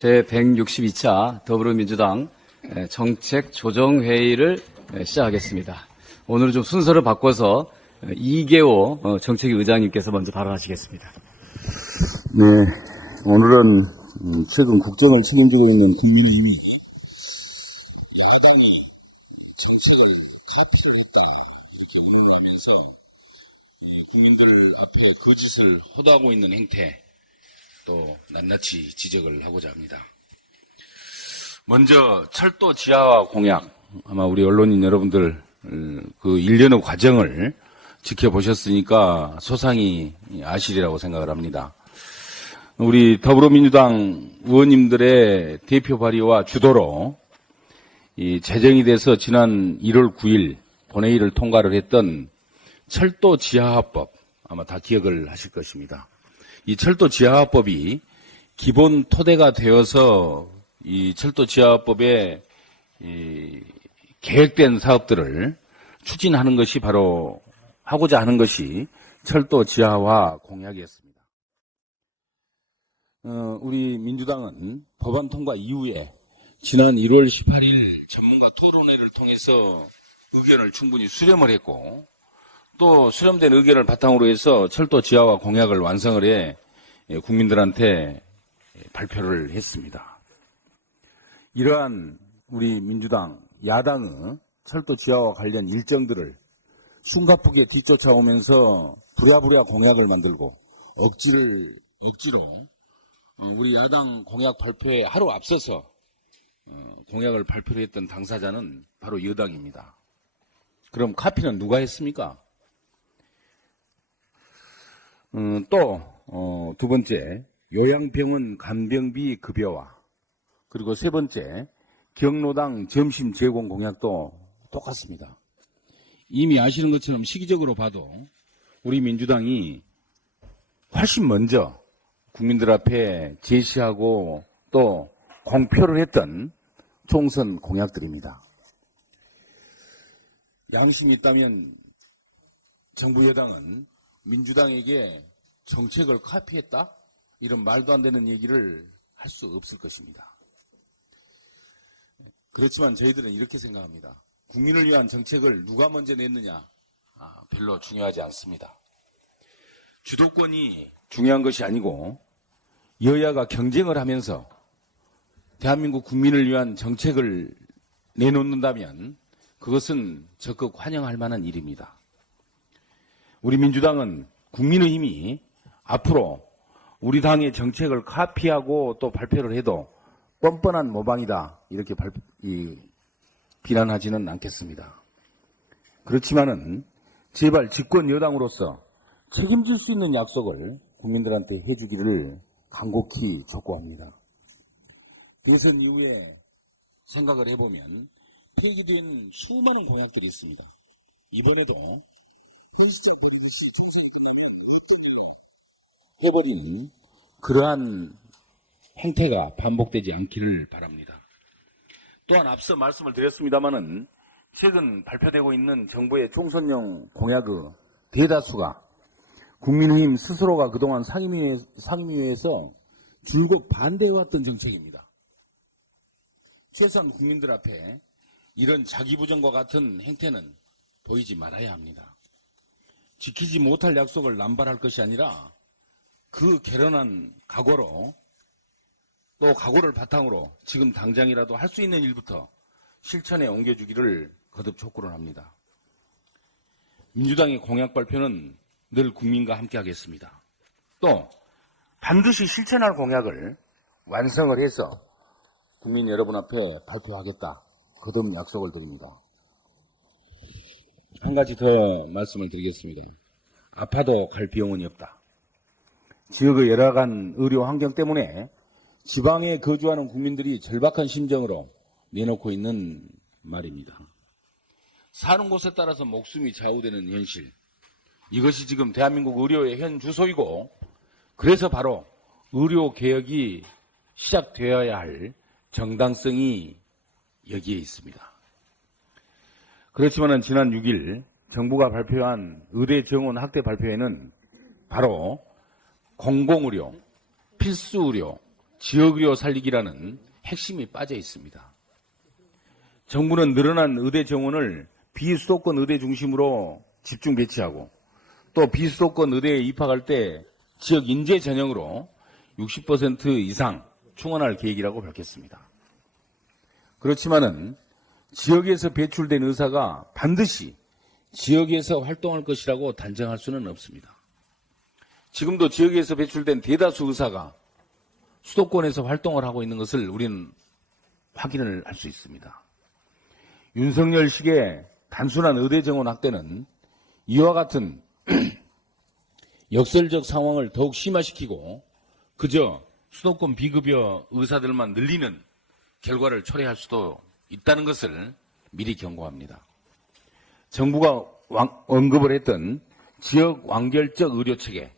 제162차 더불어민주당 정책조정회의를 시작하겠습니다. 오늘은 좀 순서를 바꿔서 이계호 정책위 의장님께서 먼저 발언하시겠습니다. 네, 오늘은 최근 국정을 책임지고 있는 국민의힘이 야당이 정책을 카피를 했다 이렇게 운운하면서 국민들 앞에 거짓을 호도하고 있는 행태 또 낱낱이 지적을 하고자 합니다. 먼저 철도 지하화 공약, 아마 우리 언론인 여러분들 그 일련의 과정을 지켜보셨으니까 소상히 아시리라고 생각을 합니다. 우리 더불어민주당 의원님들의 대표 발의와 주도로 이 제정이 돼서 지난 1월 9일 본회의를 통과를 했던 철도 지하화법, 아마 다 기억을 하실 것입니다. 이 철도 지하화법이 기본 토대가 되어서 이 철도 지하화법에 계획된 사업들을 추진하는 것이 바로 하고자 하는 것이 철도 지하화 공약이었습니다. 우리 민주당은 법안 통과 이후에 지난 1월 18일 전문가 토론회를 통해서 의견을 충분히 수렴을 했고 또 수렴된 의견을 바탕으로 해서 철도 지하화 공약을 완성을 해 국민들한테 발표를 했습니다. 이러한 우리 민주당, 야당의 철도 지하화 관련 일정들을 숨가쁘게 뒤쫓아오면서 부랴부랴 공약을 만들고 억지로 우리 야당 공약 발표에 하루 앞서서 공약을 발표를 했던 당사자는 바로 여당입니다. 그럼 카피는 누가 했습니까? 또 두 번째, 요양병원 간병비 급여화, 그리고 세 번째, 경로당 점심 제공 공약도 똑같습니다. 이미 아시는 것처럼 시기적으로 봐도 우리 민주당이 훨씬 먼저 국민들 앞에 제시하고 또 공표를 했던 총선 공약들입니다. 양심이 있다면 정부 여당은 민주당에게 정책을 카피했다? 이런 말도 안 되는 얘기를 할 수 없을 것입니다. 그렇지만 저희들은 이렇게 생각합니다. 국민을 위한 정책을 누가 먼저 냈느냐? 별로 중요하지 않습니다. 주도권이 중요한 것이 아니고 여야가 경쟁을 하면서 대한민국 국민을 위한 정책을 내놓는다면 그것은 적극 환영할 만한 일입니다. 우리 민주당은 국민의힘이 앞으로 우리 당의 정책을 카피하고 또 발표를 해도 뻔뻔한 모방이다 이렇게 비난하지는 않겠습니다. 그렇지만은 제발 집권 여당으로서 책임질 수 있는 약속을 국민들한테 해주기를 간곡히 촉구합니다. 대선 이후에 생각을 해보면 폐기된 수많은 공약들이 있습니다. 이번에도 해버린 그러한 행태가 반복되지 않기를 바랍니다. 또한 앞서 말씀을 드렸습니다마는 최근 발표되고 있는 정부의 총선용 공약의 대다수가 국민의힘 스스로가 그동안 상임위에서 줄곧 반대해왔던 정책입니다. 최소한 국민들 앞에 이런 자기부정과 같은 행태는 보이지 말아야 합니다. 지키지 못할 약속을 남발할 것이 아니라 그 결연한 각오로 또 각오를 바탕으로 지금 당장이라도 할 수 있는 일부터 실천에 옮겨주기를 거듭 촉구를 합니다. 민주당의 공약 발표는 늘 국민과 함께 하겠습니다. 또 반드시 실천할 공약을 완성을 해서 국민 여러분 앞에 발표하겠다. 거듭 약속을 드립니다. 한 가지 더 말씀을 드리겠습니다. 아파도 갈 병원이 없다. 지역의 열악한 의료 환경 때문에 지방에 거주하는 국민들이 절박한 심정으로 내놓고 있는 말입니다. 사는 곳에 따라서 목숨이 좌우되는 현실. 이것이 지금 대한민국 의료의 현 주소이고 그래서 바로 의료개혁이 시작되어야 할 정당성이 여기에 있습니다. 그렇지만 지난 6일 정부가 발표한 의대 정원 확대 발표에는 바로 공공의료, 필수의료, 지역의료 살리기라는 핵심이 빠져 있습니다. 정부는 늘어난 의대 정원을 비수도권 의대 중심으로 집중 배치하고 또 비수도권 의대에 입학할 때 지역 인재 전형으로 60% 이상 충원할 계획이라고 밝혔습니다. 그렇지만은 지역에서 배출된 의사가 반드시 지역에서 활동할 것이라고 단정할 수는 없습니다. 지금도 지역에서 배출된 대다수 의사가 수도권에서 활동을 하고 있는 것을 우리는 확인을 할 수 있습니다. 윤석열식의 단순한 의대 정원 확대는 이와 같은 역설적 상황을 더욱 심화시키고 그저 수도권 비급여 의사들만 늘리는 결과를 초래할 수도 있다는 것을 미리 경고합니다. 정부가 언급을 했던 지역 완결적 의료체계,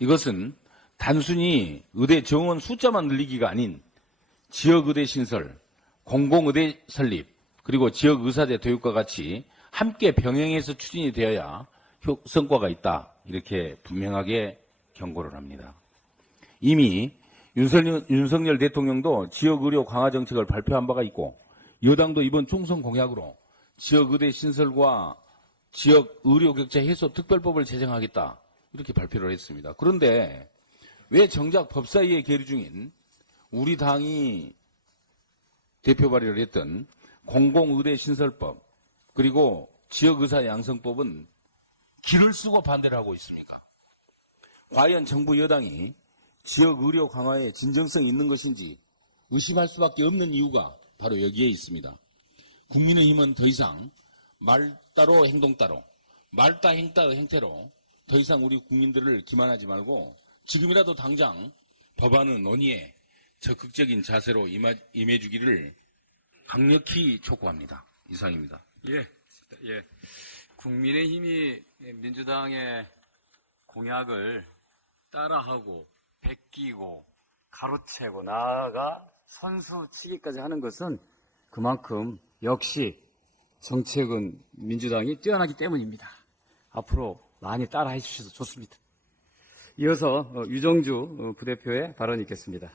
이것은 단순히 의대 정원 숫자만 늘리기가 아닌 지역의대 신설, 공공의대 설립, 그리고 지역의사제 도입과 같이 함께 병행해서 추진이 되어야 성과가 있다, 이렇게 분명하게 경고를 합니다. 이미 윤석열 대통령도 지역의료 강화 정책을 발표한 바가 있고 여당도 이번 총선 공약으로 지역의대 신설과 지역의료 격차 해소 특별법을 제정하겠다, 이렇게 발표를 했습니다. 그런데 왜 정작 법사위에 계류 중인 우리 당이 대표 발의를 했던 공공의대 신설법 그리고 지역의사 양성법은 기를 쓰고 반대를 하고 있습니까? 과연 정부 여당이 지역의료 강화에 진정성이 있는 것인지 의심할 수밖에 없는 이유가 바로 여기에 있습니다. 국민의힘은 더 이상 말 따로 행동 따로, 말 따 행 따의 행태로 더 이상 우리 국민들을 기만하지 말고 지금이라도 당장 법안의 논의에 적극적인 자세로 임해주기를 강력히 촉구합니다. 이상입니다. 예. 국민의힘이 민주당의 공약을 따라하고 베끼고 가로채고 나아가 선수치기까지 하는 것은 그만큼 역시 정책은 민주당이 뛰어나기 때문입니다. 앞으로 많이 따라해 주셔서 좋습니다. 이어서 유정주 부대표의 발언이 있겠습니다.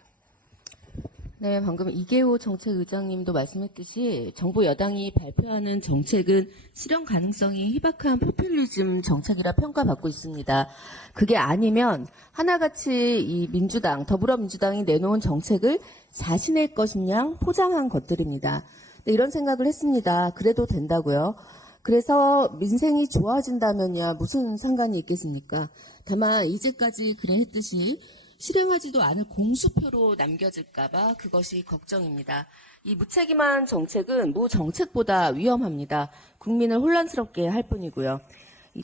네, 방금 이계호 정책의장님도 말씀했듯이 정부 여당이 발표하는 정책은 실현 가능성이 희박한 포퓰리즘 정책이라 평가받고 있습니다. 그게 아니면 하나같이 이 더불어민주당이 내놓은 정책을 자신의 것인 양 포장한 것들입니다. 네, 이런 생각을 했습니다. 그래도 된다고요. 그래서 민생이 좋아진다면야 무슨 상관이 있겠습니까? 다만 이제까지 그래 했듯이 실행하지도 않을 공수표로 남겨질까봐 그것이 걱정입니다. 이 무책임한 정책은 무정책보다 위험합니다. 국민을 혼란스럽게 할 뿐이고요.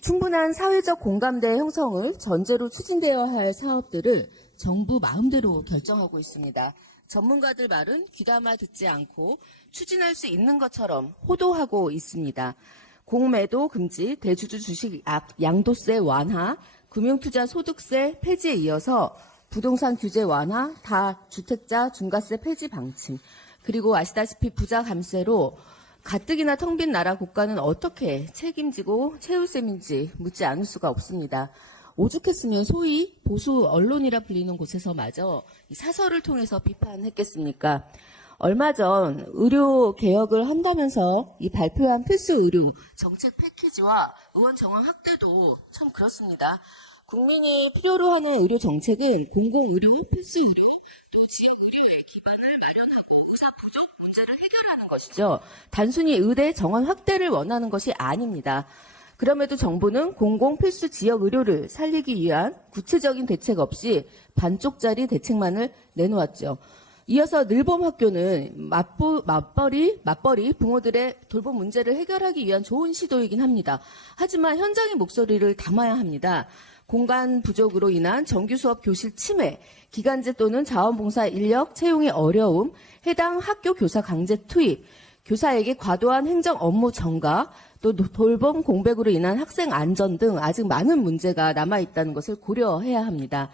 충분한 사회적 공감대 형성을 전제로 추진되어야 할 사업들을 정부 마음대로 결정하고 있습니다. 전문가들 말은 귀담아 듣지 않고 추진할 수 있는 것처럼 호도하고 있습니다. 공매도 금지, 대주주 주식 양도세 완화, 금융투자 소득세 폐지에 이어서 부동산 규제 완화, 다주택자 중과세 폐지 방침, 그리고 아시다시피 부자 감세로 가뜩이나 텅 빈 나라 국가는 어떻게 책임지고 채울 셈인지 묻지 않을 수가 없습니다. 오죽했으면 소위 보수 언론이라 불리는 곳에서마저 사설을 통해서 비판했겠습니까? 얼마 전 의료 개혁을 한다면서 이 발표한 필수 의료 정책 패키지와 의원 정원 확대도 참 그렇습니다. 국민이 필요로 하는 의료 정책은 공공의료, 필수의료, 또 지역의료에 기반을 마련하고 의사 부족 문제를 해결하는 것이죠. 단순히 의대 정원 확대를 원하는 것이 아닙니다. 그럼에도 정부는 공공 필수 지역의료를 살리기 위한 구체적인 대책 없이 반쪽짜리 대책만을 내놓았죠. 이어서 늘봄학교는 맞벌이 부모들의 돌봄 문제를 해결하기 위한 좋은 시도이긴 합니다. 하지만 현장의 목소리를 담아야 합니다. 공간 부족으로 인한 정규 수업 교실 침해, 기간제 또는 자원봉사 인력 채용의 어려움, 해당 학교 교사 강제 투입, 교사에게 과도한 행정 업무 전가, 또 돌봄 공백으로 인한 학생 안전 등 아직 많은 문제가 남아있다는 것을 고려해야 합니다.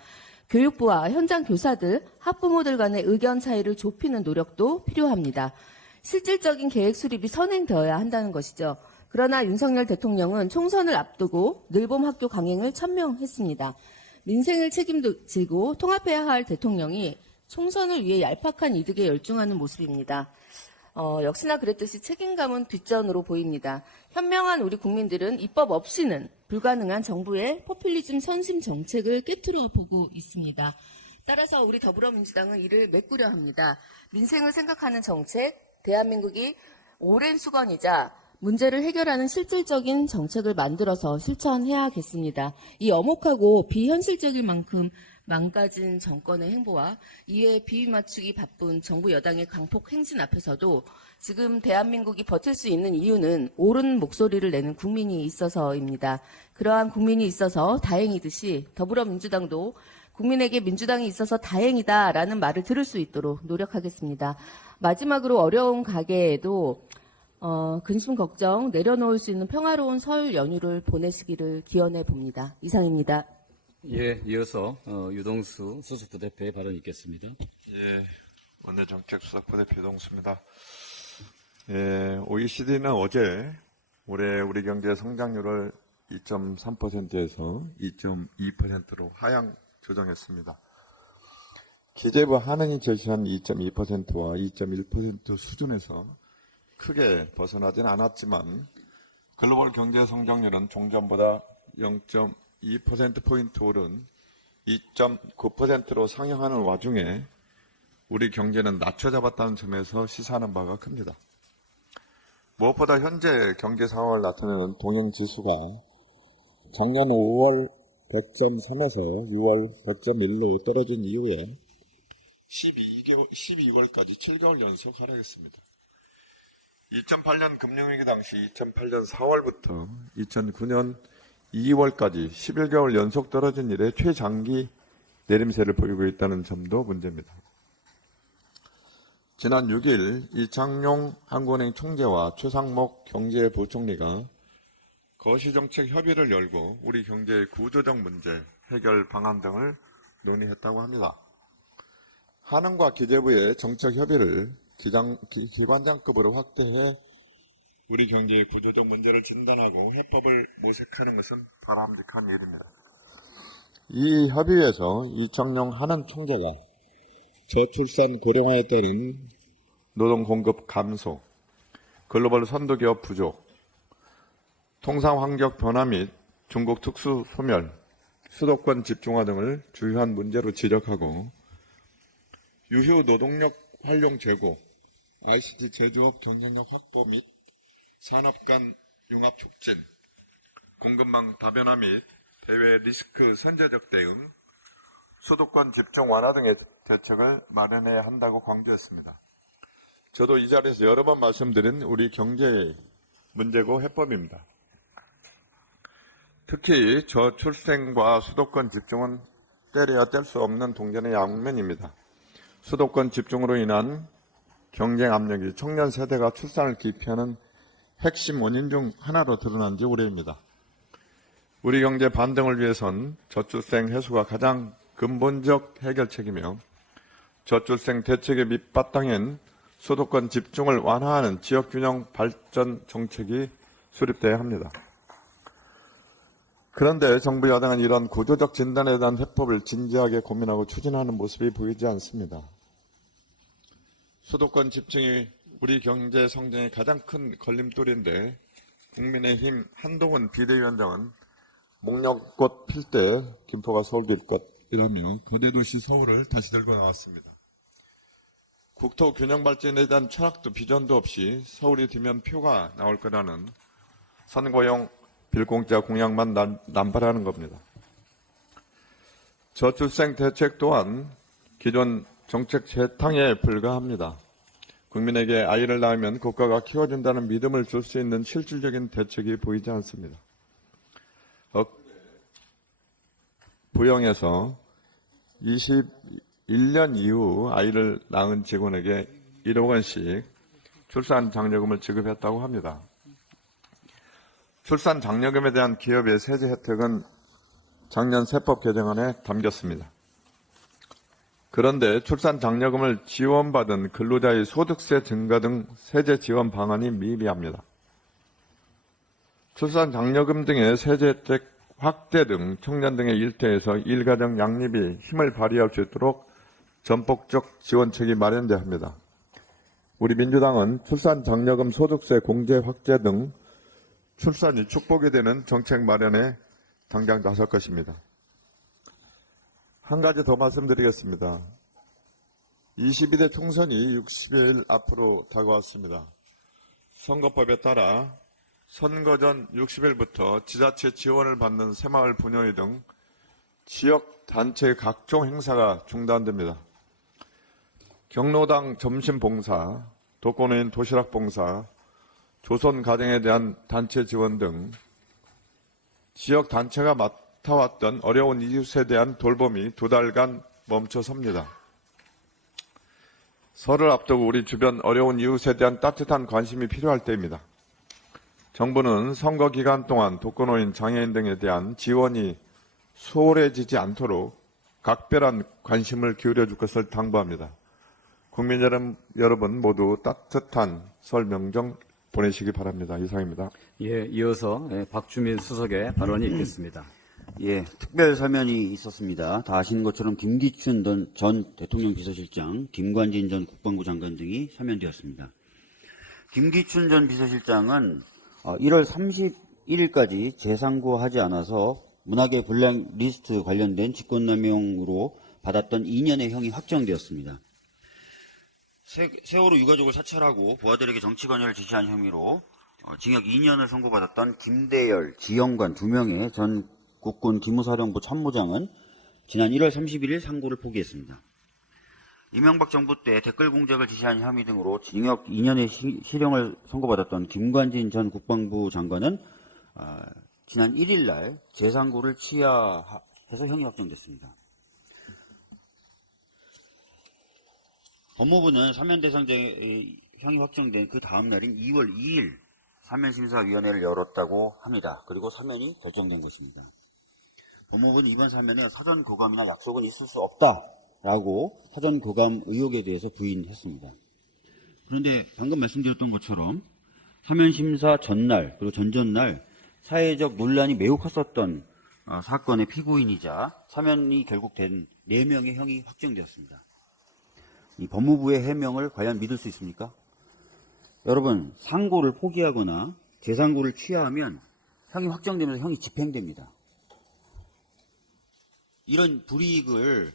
교육부와 현장 교사들, 학부모들 간의 의견 차이를 좁히는 노력도 필요합니다. 실질적인 계획 수립이 선행되어야 한다는 것이죠. 그러나 윤석열 대통령은 총선을 앞두고 늘봄 학교 강행을 천명했습니다. 민생을 책임지고 통합해야 할 대통령이 총선을 위해 얄팍한 이득에 열중하는 모습입니다. 역시나 그랬듯이 책임감은 뒷전으로 보입니다. 현명한 우리 국민들은 입법 없이는 불가능한 정부의 포퓰리즘 선심 정책을 깨트려 보고 있습니다. 따라서 우리 더불어민주당은 이를 메꾸려 합니다. 민생을 생각하는 정책, 대한민국이 오랜 수건이자 문제를 해결하는 실질적인 정책을 만들어서 실천해야겠습니다. 이 엄혹하고 비현실적일 만큼 망가진 정권의 행보와 이에 비위 맞추기 바쁜 정부 여당의 강폭 행진 앞에서도 지금 대한민국이 버틸 수 있는 이유는 옳은 목소리를 내는 국민이 있어서입니다. 그러한 국민이 있어서 다행이듯이 더불어민주당도 국민에게 민주당이 있어서 다행이다라는 말을 들을 수 있도록 노력하겠습니다. 마지막으로 어려운 가게에도 근심 걱정 내려놓을 수 있는 평화로운 설 연휴를 보내시기를 기원해 봅니다. 이상입니다. 예, 이어서 유동수 수석부대표의 발언이 있겠습니다. 예, 원내정책수석부대표 유동수입니다. 예, OECD는 어제 올해 우리 경제 성장률을 2.3%에서 2.2%로 하향 조정했습니다. 기재부 한은이 제시한 2.2%와 2.1% 수준에서 크게 벗어나진 않았지만 글로벌 경제 성장률은 종전보다 0.2%포인트 오른 2.9%로 상향하는 와중에 우리 경제는 낮춰잡았다는 점에서 시사하는 바가 큽니다. 무엇보다 현재 경제 상황을 나타내는 동행지수가 작년 5월 100.3에서 6월 100.1로 떨어진 이후에 12월까지 7개월 연속 하락했습니다. 2008년 금융위기 당시 2008년 4월부터 2009년 2월까지 11개월 연속 떨어진 이래 최장기 내림세를 보이고 있다는 점도 문제입니다. 지난 6일 이창용 한국은행 총재와 최상목 경제부총리가 거시정책 협의를 열고 우리 경제의 구조적 문제, 해결 방안 등을 논의했다고 합니다. 한은과 기재부의 정책 협의를 기관장급으로 확대해 우리 경제의 구조적 문제를 진단하고 해법을 모색하는 것은 바람직한 일입니다. 이 협의에서 이창용 한은 총재가 저출산 고령화에 따른 노동 공급 감소, 글로벌 선도기업 부족, 통상 환경 변화 및 중국 특수 소멸, 수도권 집중화 등을 주요한 문제로 지적하고 유휴 노동력 활용 제고, ICT 제조업 경쟁력 확보 및 산업 간 융합 촉진, 공급망 다변화 및 대외 리스크 선제적 대응, 수도권 집중 완화 등의 대책을 마련해야 한다고 강조했습니다. 저도 이 자리에서 여러 번 말씀드린 우리 경제의 문제고 해법입니다. 특히 저출생과 수도권 집중은 때려야 뗄 수 없는 동전의 양면입니다. 수도권 집중으로 인한 경쟁 압력이 청년 세대가 출산을 기피하는 핵심 원인 중 하나로 드러난 지 오래입니다. 우리 경제 반등을 위해선 저출생 해소가 가장 근본적 해결책이며 저출생 대책의 밑바탕엔 수도권 집중을 완화하는 지역균형 발전 정책이 수립돼야 합니다. 그런데 정부 여당은 이런 구조적 진단에 대한 해법을 진지하게 고민하고 추진하는 모습이 보이지 않습니다. 수도권 집중이 우리 경제 성장의 가장 큰 걸림돌인데 국민의힘 한동훈 비대위원장은 목련꽃 필 때 김포가 서울될 것이라며 거대도시 서울을 다시 들고 나왔습니다. 국토 균형 발전에 대한 철학도 비전도 없이 서울이 되면 표가 나올 거라는 선거용 빌공짜 공약만 남발하는 겁니다. 저출생 대책 또한 기존 정책 재탕에 불과합니다. 국민에게 아이를 낳으면 국가가 키워준다는 믿음을 줄 수 있는 실질적인 대책이 보이지 않습니다. 부영에서 21년 이후 아이를 낳은 직원에게 1억 원씩 출산 장려금을 지급했다고 합니다. 출산 장려금에 대한 기업의 세제 혜택은 작년 세법 개정안에 담겼습니다. 그런데 출산 장려금을 지원받은 근로자의 소득세 증가 등 세제 지원 방안이 미비합니다. 출산 장려금 등의 세제 혜택 확대 등 청년 등의 일터에서 일가정 양립이 힘을 발휘할 수 있도록 전폭적 지원책이 마련돼야 합니다. 우리 민주당은 출산 장려금 소득세 공제 확대 등 출산이 축복이 되는 정책 마련에 당장 나설 것입니다. 한 가지 더 말씀드리겠습니다. 22대 총선이 60일 앞으로 다가왔습니다. 선거법에 따라 선거 전 60일부터 지자체 지원을 받는 새마을 분여회 등 지역 단체의 각종 행사가 중단됩니다. 경로당 점심 봉사, 독거노인 도시락 봉사, 조선 가정에 대한 단체 지원 등 지역 단체가 맡아왔던 어려운 이웃에 대한 돌봄이 2달간 멈춰섭니다. 설을 앞두고 우리 주변 어려운 이웃에 대한 따뜻한 관심이 필요할 때입니다. 정부는 선거 기간 동안 독거노인, 장애인 등에 대한 지원이 소홀해지지 않도록 각별한 관심을 기울여 줄 것을 당부합니다. 국민 여러분 모두 따뜻한 설 명절 보내시기 바랍니다. 이상입니다. 예, 이어서 박주민 수석의 발언이 있겠습니다. 예, 특별 사면이 있었습니다. 다 아시는 것처럼 김기춘 전 대통령 비서실장, 김관진 전 국방부 장관 등이 사면되었습니다. 김기춘 전 비서실장은 1월 31일까지 재상고하지 않아서 문학의 블랙리스트 관련된 직권남용으로 받았던 2년의 형이 확정되었습니다. 세월호 유가족을 사찰하고 부하들에게 정치관여를 지시한 혐의로 징역 2년을 선고받았던 김대열, 지영관 2명의 전 국군 기무사령부 참모장은 지난 1월 31일 상고를 포기했습니다. 이명박 정부 때 댓글 공작을 지시한 혐의 등으로 징역 2년의 실형을 선고받았던 김관진 전 국방부 장관은 지난 1일 날 재상고를 취하해서 형이 확정됐습니다. 법무부는 사면 대상자의 형이 확정된 그 다음 날인 2월 2일 사면심사위원회를 열었다고 합니다. 그리고 사면이 결정된 것입니다. 법무부는 이번 사면에 사전 교감이나 약속은 있을 수 없다라고 사전 교감 의혹에 대해서 부인했습니다. 그런데 방금 말씀드렸던 것처럼 사면심사 전날 그리고 전전날 사회적 논란이 매우 컸었던 사건의 피고인이자 사면이 결국 된 4명의 형이 확정되었습니다. 이 법무부의 해명을 과연 믿을 수 있습니까? 여러분, 상고를 포기하거나 재상고를 취하하면 형이 확정되면서 형이 집행됩니다. 이런 불이익을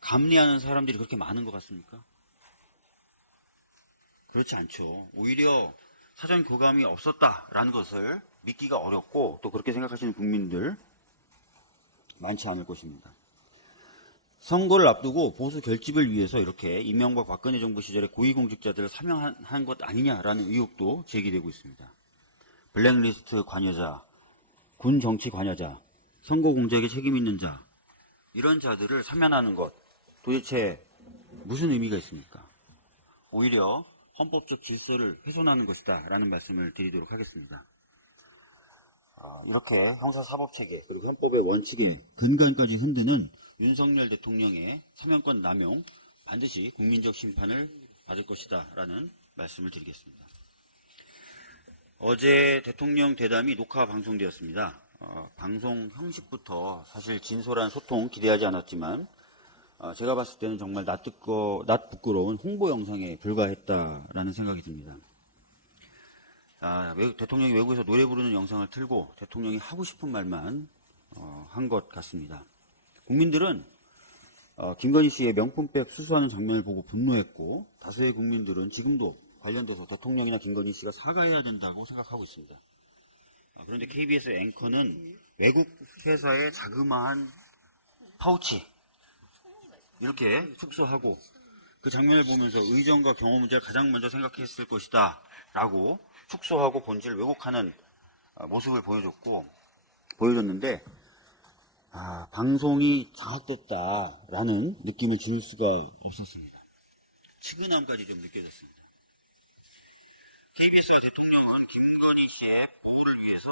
감내하는 사람들이 그렇게 많은 것 같습니까? 그렇지 않죠. 오히려 사전 교감이 없었다라는 것을 믿기가 어렵고 또 그렇게 생각하시는 국민들 많지 않을 것입니다. 선거를 앞두고 보수 결집을 위해서 이렇게 이명박 박근혜 정부 시절에 고위공직자들을 사면한 것 아니냐라는 의혹도 제기되고 있습니다. 블랙리스트 관여자, 군 정치 관여자, 선거 공작에 책임 있는 자, 이런 자들을 사면하는 것 도대체 무슨 의미가 있습니까? 오히려 헌법적 질서를 훼손하는 것이다 라는 말씀을 드리도록 하겠습니다. 이렇게 형사사법체계 그리고 헌법의 원칙에 근간까지 흔드는 윤석열 대통령의 사면권 남용 반드시 국민적 심판을 받을 것이다 라는 말씀을 드리겠습니다. 어제 대통령 대담이 녹화 방송되었습니다. 방송 형식부터 사실 진솔한 소통 기대하지 않았지만 제가 봤을 때는 정말 낯 부끄러운 홍보 영상에 불과했다라는 생각이 듭니다. 대통령이 외국에서 노래 부르는 영상을 틀고 대통령이 하고 싶은 말만 한 것 같습니다. 국민들은 김건희 씨의 명품백 수수하는 장면을 보고 분노했고 다수의 국민들은 지금도 관련돼서 대통령이나 김건희 씨가 사과해야 된다고 생각하고 있습니다. 그런데 KBS 앵커는 외국 회사의 자그마한 파우치 이렇게 축소하고 그 장면을 보면서 의정과 경호 문제를 가장 먼저 생각했을 것이다 라고 축소하고 본질을 왜곡하는 모습을 보여줬는데 방송이 장악됐다라는 느낌을 지울 수가 없었습니다. 치근함까지 좀 느껴졌습니다. KBS와 대통령은 김건희 씨의 보호를 위해서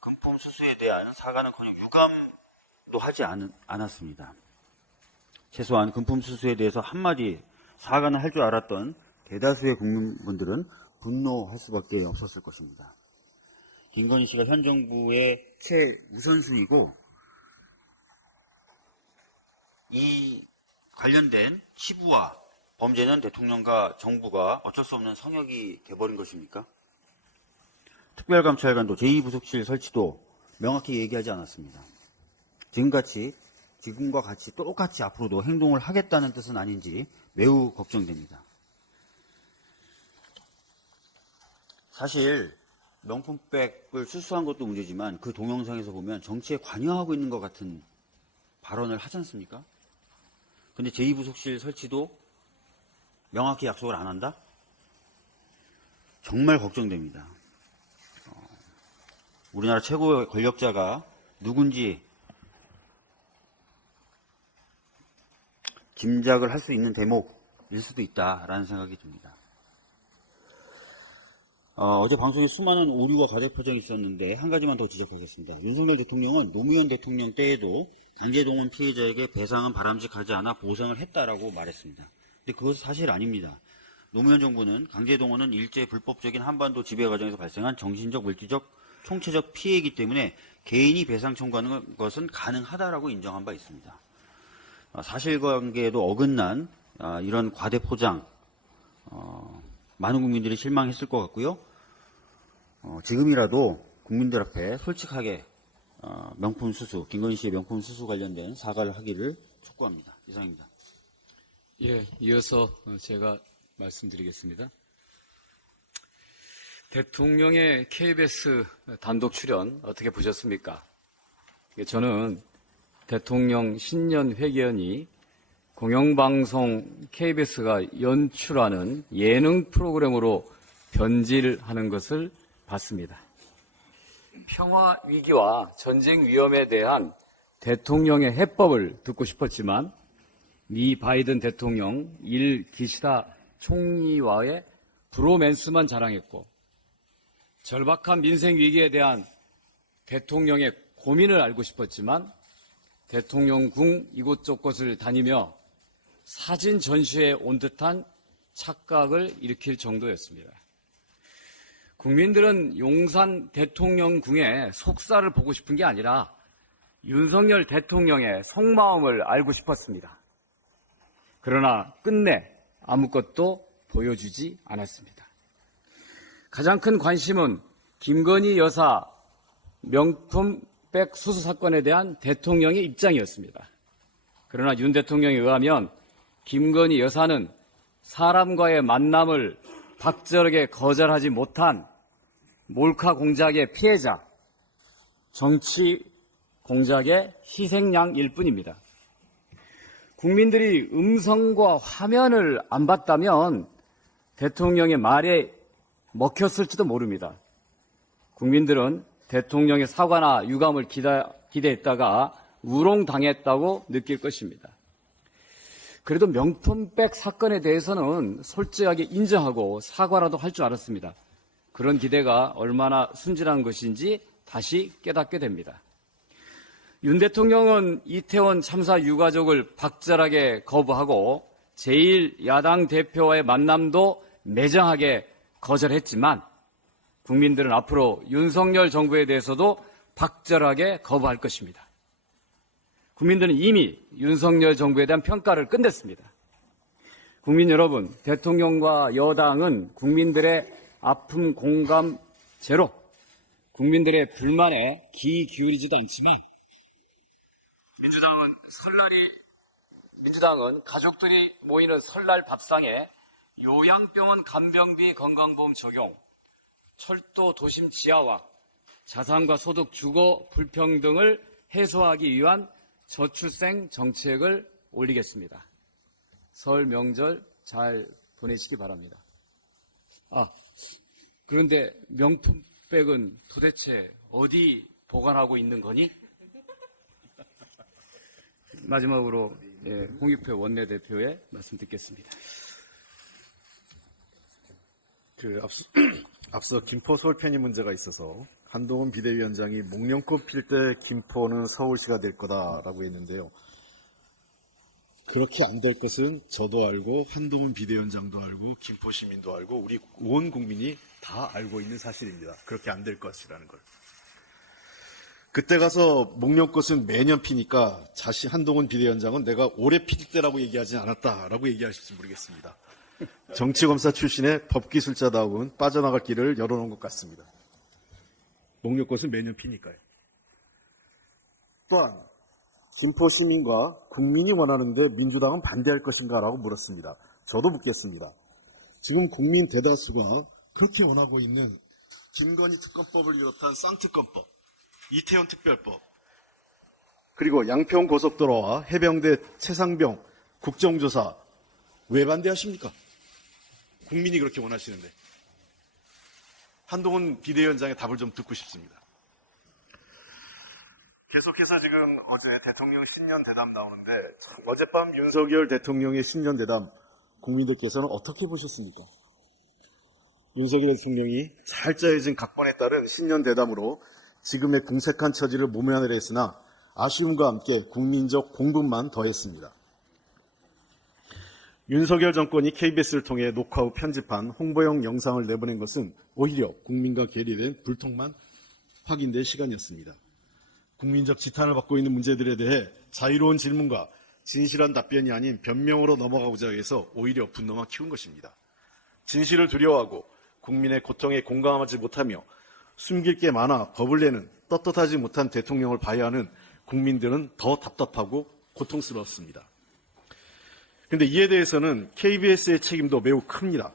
금품 수수에 대한 사과는커녕 유감도 하지 않았습니다. 최소한 금품 수수에 대해서 한마디 사과는 할 줄 알았던 대다수의 국민분들은 분노할 수밖에 없었을 것입니다. 김건희 씨가 현 정부의 최우선순위고 이 관련된 치부와 범죄는 대통령과 정부가 어쩔 수 없는 성역이 돼버린 것입니까? 특별감찰관도 제2부속실 설치도 명확히 얘기하지 않았습니다. 지금과 같이 똑같이 앞으로도 행동을 하겠다는 뜻은 아닌지 매우 걱정됩니다. 사실 명품백을 수수한 것도 문제지만 그 동영상에서 보면 정치에 관여하고 있는 것 같은 발언을 하지 않습니까? 근데 제2부속실 설치도 명확히 약속을 안 한다? 정말 걱정됩니다. 우리나라 최고의 권력자가 누군지 짐작을 할 수 있는 대목일 수도 있다라는 생각이 듭니다. 어제 방송에 수많은 오류와 가대 표정이 있었는데 한 가지만 더 지적하겠습니다. 윤석열 대통령은 노무현 대통령 때에도 강제동원 피해자에게 배상은 바람직하지 않아 보상을 했다라고 말했습니다. 근데 그것은 사실 아닙니다. 노무현 정부는 강제동원은 일제 불법적인 한반도 지배 과정에서 발생한 정신적, 물질적, 총체적 피해이기 때문에 개인이 배상 청구하는 것은 가능하다라고 인정한 바 있습니다. 사실관계에도 어긋난 이런 과대 포장, 많은 국민들이 실망했을 것 같고요. 지금이라도 국민들 앞에 솔직하게 명품 수수, 김건희 씨의 명품 수수 관련된 사과를 하기를 촉구합니다. 이상입니다. 예, 이어서 제가 말씀드리겠습니다. 대통령의 KBS 단독 출연 어떻게 보셨습니까? 저는 대통령 신년 회견이 공영방송 KBS가 연출하는 예능 프로그램으로 변질하는 것을 봤습니다. 평화 위기와 전쟁 위험에 대한 대통령의 해법을 듣고 싶었지만 미 바이든 대통령 기시다 총리와의 브로맨스만 자랑했고 절박한 민생 위기에 대한 대통령의 고민을 알고 싶었지만 대통령궁 이곳저곳을 다니며 사진 전시회에 온 듯한 착각을 일으킬 정도였습니다. 국민들은 용산 대통령궁의 속살을 보고 싶은 게 아니라 윤석열 대통령의 속마음을 알고 싶었습니다. 그러나 끝내 아무것도 보여주지 않았습니다. 가장 큰 관심은 김건희 여사 명품백 수수 사건에 대한 대통령의 입장이었습니다. 그러나 윤 대통령에 의하면 김건희 여사는 사람과의 만남을 박절하게 거절하지 못한 몰카 공작의 피해자, 정치 공작의 희생양일 뿐입니다. 국민들이 음성과 화면을 안 봤다면 대통령의 말에 먹혔을지도 모릅니다. 국민들은 대통령의 사과나 유감을 기대했다가 우롱당했다고 느낄 것입니다. 그래도 명품백 사건에 대해서는 솔직하게 인정하고 사과라도 할 줄 알았습니다. 그런 기대가 얼마나 순진한 것인지 다시 깨닫게 됩니다. 윤 대통령은 이태원 참사 유가족을 박절하게 거부하고 제1야당 대표와의 만남도 매정하게 거절했지만 국민들은 앞으로 윤석열 정부에 대해서도 박절하게 거부할 것입니다. 국민들은 이미 윤석열 정부에 대한 평가를 끝냈습니다. 국민 여러분, 대통령과 여당은 국민들의 아픔 공감 제로, 국민들의 불만에 귀 기울이지도 않지만 민주당은 가족들이 모이는 설날 밥상에 요양병원 간병비 건강보험 적용, 철도 도심 지하화, 자산과 소득 주거 불평등을 해소하기 위한 저출생 정책을 올리겠습니다. 설 명절 잘 보내시기 바랍니다. 그런데 명품백은 도대체 어디 보관하고 있는 거니? 마지막으로 홍익표 원내대표의 말씀 듣겠습니다. 앞서 김포 서울 편입 문제가 있어서 한동훈 비대위원장이 목련꽃 필 때 김포는 서울시가 될 거다라고 했는데요. 그렇게 안 될 것은 저도 알고 한동훈 비대위원장도 알고 김포 시민도 알고 우리 온 국민이 다 알고 있는 사실입니다. 그렇게 안 될 것이라는 걸. 그때 가서 목련꽃은 매년 피니까 한동훈 비대위원장은 내가 올해 필 때라고 얘기하지 않았다라고 얘기하실지 모르겠습니다. 정치검사 출신의 법기술자다운 빠져나갈 길을 열어놓은 것 같습니다. 목련꽃은 매년 피니까요. 또한 김포 시민과 국민이 원하는데 민주당은 반대할 것인가라고 물었습니다. 저도 묻겠습니다. 지금 국민 대다수가 그렇게 원하고 있는 김건희 특검법을 비롯한 쌍특검법, 이태원 특별법, 그리고 양평 고속도로와 해병대 최상병 국정조사 왜 반대하십니까? 국민이 그렇게 원하시는데. 한동훈 비대위원장의 답을 좀 듣고 싶습니다. 계속해서 지금 어제 대통령 신년 대담 나오는데 어젯밤 윤석열 대통령의 신년 대담 국민들께서는 어떻게 보셨습니까? 윤석열 대통령이 잘 짜여진 각본에 따른 신년 대담으로 지금의 궁색한 처지를 모면하려 했으나 아쉬움과 함께 국민적 공분만 더했습니다. 윤석열 정권이 KBS를 통해 녹화 후 편집한 홍보용 영상을 내보낸 것은 오히려 국민과 괴리된 불통만 확인될 시간이었습니다. 국민적 지탄을 받고 있는 문제들에 대해 자유로운 질문과 진실한 답변이 아닌 변명으로 넘어가고자 해서 오히려 분노만 키운 것입니다. 진실을 두려워하고 국민의 고통에 공감하지 못하며 숨길 게 많아 겁을 내는 떳떳하지 못한 대통령을 봐야 하는 국민들은 더 답답하고 고통스러웠습니다. 그런데 이에 대해서는 KBS의 책임도 매우 큽니다.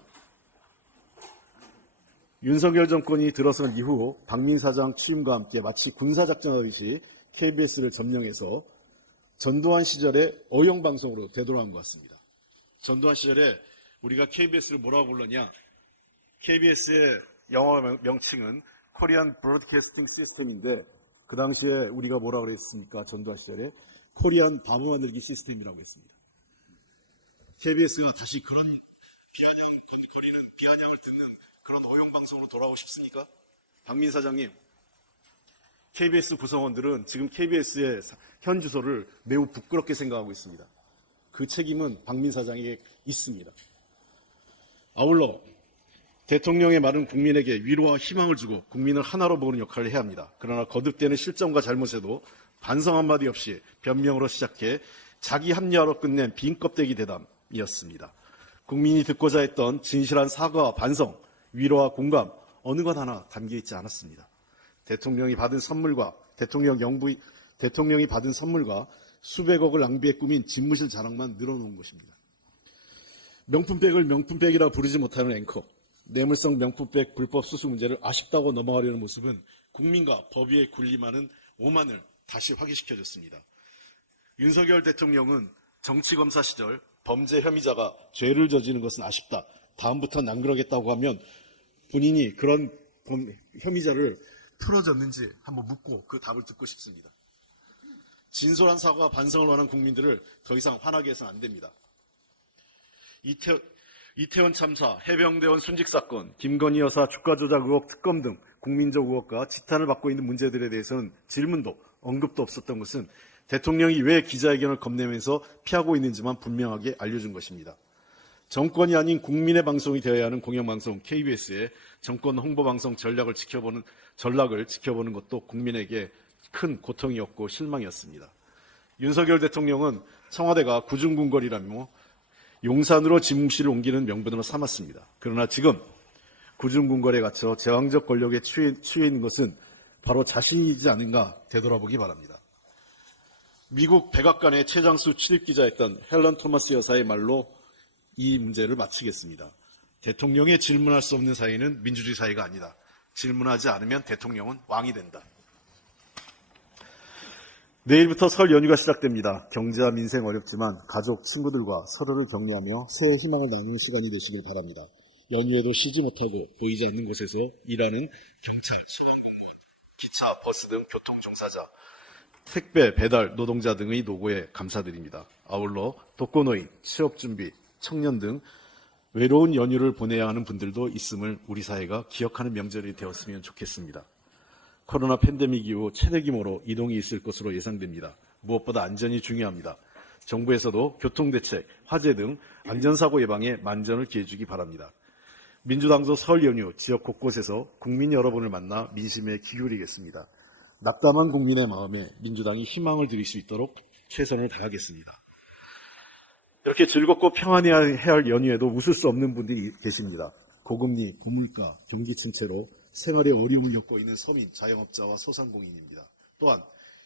윤석열 정권이 들어선 이후 박민 사장 취임과 함께 마치 군사작전하듯이 KBS를 점령해서 전두환 시절의 어용방송으로 되돌아온 것 같습니다. 전두환 시절에 우리가 KBS를 뭐라고 불렀냐? KBS의 영어 명칭은 코리안 브로드캐스팅 시스템인데 그 당시에 우리가 뭐라고 그랬습니까? 전두환 시절에 코리안 바보 만들기 시스템이라고 했습니다. KBS가 다시 그런 비아냥거리는 비아냥을 듣는 그런 어용방송으로 돌아오고 싶습니까? 박민 사장님, KBS 구성원들은 지금 KBS의 현 주소를 매우 부끄럽게 생각하고 있습니다. 그 책임은 박민 사장에게 있습니다. 아울러 대통령의 말은 국민에게 위로와 희망을 주고 국민을 하나로 보는 역할을 해야 합니다. 그러나 거듭되는 실정과 잘못에도 반성 한마디 없이 변명으로 시작해 자기 합리화로 끝낸 빈 껍데기 대담이었습니다. 국민이 듣고자 했던 진실한 사과와 반성, 위로와 공감 어느 것 하나 담겨있지 않았습니다. 대통령이 받은 선물과 수백억을 낭비해 꾸민 집무실 자랑만 늘어놓은 것입니다. 명품백을 명품백이라 부르지 못하는 앵커, 뇌물성 명품백 불법 수수 문제를 아쉽다고 넘어가려는 모습은 국민과 법 위에 군림하는 오만을 다시 확인시켜줬습니다. 윤석열 대통령은 정치검사 시절 범죄 혐의자가 죄를 저지르는 것은 아쉽다. 다음부터는 안 그러겠다고 하면 본인이 그런 혐의자를 풀어줬는지 한번 묻고 그 답을 듣고 싶습니다. 진솔한 사과와 반성을 원하는 국민들을 더 이상 화나게 해서는 안 됩니다. 이태원 참사, 해병대원 순직 사건, 김건희 여사 주가 조작 의혹 특검 등 국민적 의혹과 지탄을 받고 있는 문제들에 대해서는 질문도 언급도 없었던 것은 대통령이 왜 기자회견을 겁내면서 피하고 있는지만 분명하게 알려준 것입니다. 정권이 아닌 국민의 방송이 되어야 하는 공영방송 KBS의 정권 홍보방송 전략을 지켜보는 것도 국민에게 큰 고통이었고 실망이었습니다. 윤석열 대통령은 청와대가 구중궁궐이라며 용산으로 집무실을 옮기는 명분으로 삼았습니다. 그러나 지금 구중궁궐에 갇혀 제왕적 권력에 취해 있는 것은 바로 자신이지 않은가 되돌아보기 바랍니다. 미국 백악관의 최장수 출입기자였던 헬런 토마스 여사의 말로 이 문제를 마치겠습니다. 대통령의 질문할 수 없는 사회는 민주주의 사회가 아니다. 질문하지 않으면 대통령은 왕이 된다. 내일부터 설 연휴가 시작됩니다. 경제와 민생 어렵지만 가족, 친구들과 서로를 격려하며 새해 희망을 나누는 시간이 되시길 바랍니다. 연휴에도 쉬지 못하고 보이지 않는 곳에서 일하는 경찰, 소방공무원, 기차, 버스 등 교통 종사자, 택배, 배달, 노동자 등의 노고에 감사드립니다. 아울러 독거노인, 취업준비, 청년 등 외로운 연휴를 보내야 하는 분들도 있음을 우리 사회가 기억하는 명절이 되었으면 좋겠습니다. 코로나 팬데믹 이후 최대 규모로 이동이 있을 것으로 예상됩니다. 무엇보다 안전이 중요합니다. 정부에서도 교통대책, 화재 등 안전사고 예방에 만전을 기해주기 바랍니다. 민주당도 설 연휴 지역 곳곳에서 국민 여러분을 만나 민심에 기울이겠습니다. 낙담한 국민의 마음에 민주당이 희망을 드릴 수 있도록 최선을 다하겠습니다. 이렇게 즐겁고 평안해야 할 연휴에도 웃을 수 없는 분들이 계십니다. 고금리, 고물가, 경기 침체로 생활에 어려움을 겪고 있는 서민, 자영업자와 소상공인입니다. 또한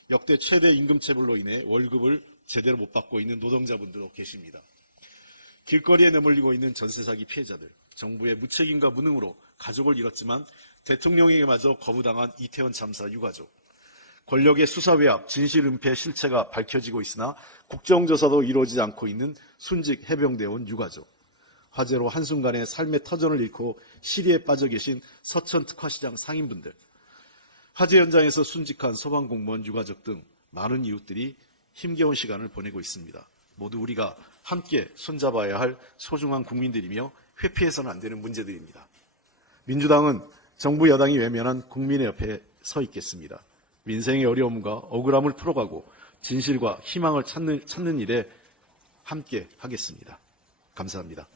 역대 최대 임금체불로 인해 월급을 제대로 못 받고 있는 노동자분들도 계십니다. 길거리에 내몰리고 있는 전세 사기 피해자들, 정부의 무책임과 무능으로 가족을 잃었지만 대통령에게마저 거부당한 이태원 참사 유가족, 권력의 수사 외압, 진실 은폐 실체가 밝혀지고 있으나 국정조사도 이루어지지 않고 있는 순직 해병대원 유가족, 화재로 한순간에 삶의 터전을 잃고 시리에 빠져 계신 서천 특화시장 상인분들, 화재 현장에서 순직한 소방공무원 유가족 등 많은 이웃들이 힘겨운 시간을 보내고 있습니다. 모두 우리가 함께 손잡아야 할 소중한 국민들이며 회피해서는 안 되는 문제들입니다. 민주당은 정부 여당이 외면한 국민의 옆에 서 있겠습니다. 민생의 어려움과 억울함을 풀어가고 진실과 희망을 찾는 일에 함께 하겠습니다. 감사합니다.